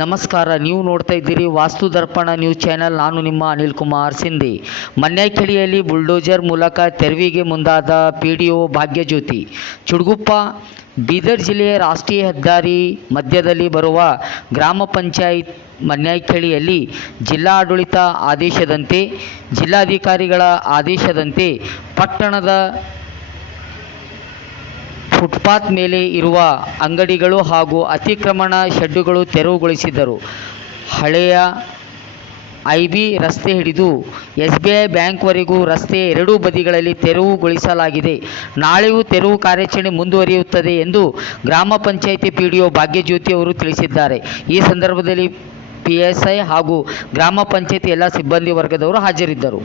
ನಮಸ್ಕಾರ, ನೀವು ನೋಡ್ತಾ ಇದ್ದೀರಿ ವಾಸ್ತು ದರ್ಪಣ ನ್ಯೂಸ್ ಚಾನೆಲ್. ನಾನು ನಿಮ್ಮ ಅನಿಲ್ ಕುಮಾರ್ ಸಿಂಧಿ. ಮನ್ಯಾಕೆಳಿಯಲ್ಲಿ ಬುಲ್ಡೋಜರ್ ಮೂಲಕ ತೆರವಿಗೆ ಮುಂದಾದ ಪಿಡಿಒ ಭಾಗ್ಯಜ್ಯೋತಿ. ಚುಡುಗುಪ್ಪ. ಬೀದರ್ ಜಿಲ್ಲೆಯ ರಾಷ್ಟ್ರೀಯ ಹೆದ್ದಾರಿ ಮಧ್ಯದಲ್ಲಿ ಬರುವ ಗ್ರಾಮ ಪಂಚಾಯತ್ ಮನ್ಯಾಕೆಳಿಯಲ್ಲಿ ಜಿಲ್ಲಾಡಳಿತ ಆದೇಶದಂತೆ, ಜಿಲ್ಲಾಧಿಕಾರಿಗಳ ಆದೇಶದಂತೆ ಪಟ್ಟಣದ ಫುಟ್ಪಾತ್ ಮೇಲೆ ಇರುವ ಅಂಗಡಿಗಳು ಹಾಗೂ ಅತಿಕ್ರಮಣ ಶೆಡ್ಡುಗಳು ತೆರವುಗೊಳಿಸಿದ್ದರು. ಹಳೆಯ ಐಬಿ ರಸ್ತೆ ಹಿಡಿದು SBI ಬ್ಯಾಂಕ್ವರೆಗೂ ರಸ್ತೆಯ ಎರಡೂ ಬದಿಗಳಲ್ಲಿ ತೆರವುಗೊಳಿಸಲಾಗಿದೆ. ನಾಳೆಯೂ ತೆರವು ಕಾರ್ಯಾಚರಣೆ ಮುಂದುವರಿಯುತ್ತದೆ ಎಂದು ಗ್ರಾಮ ಪಂಚಾಯಿತಿ ಪಿಡಿಒ ಭಾಗ್ಯಜ್ಯೋತಿ ಅವರು ತಿಳಿಸಿದ್ದಾರೆ. ಈ ಸಂದರ್ಭದಲ್ಲಿ PSI ಹಾಗೂ ಗ್ರಾಮ ಪಂಚಾಯಿತಿ ಎಲ್ಲ ಸಿಬ್ಬಂದಿ ವರ್ಗದವರು ಹಾಜರಿದ್ದರು.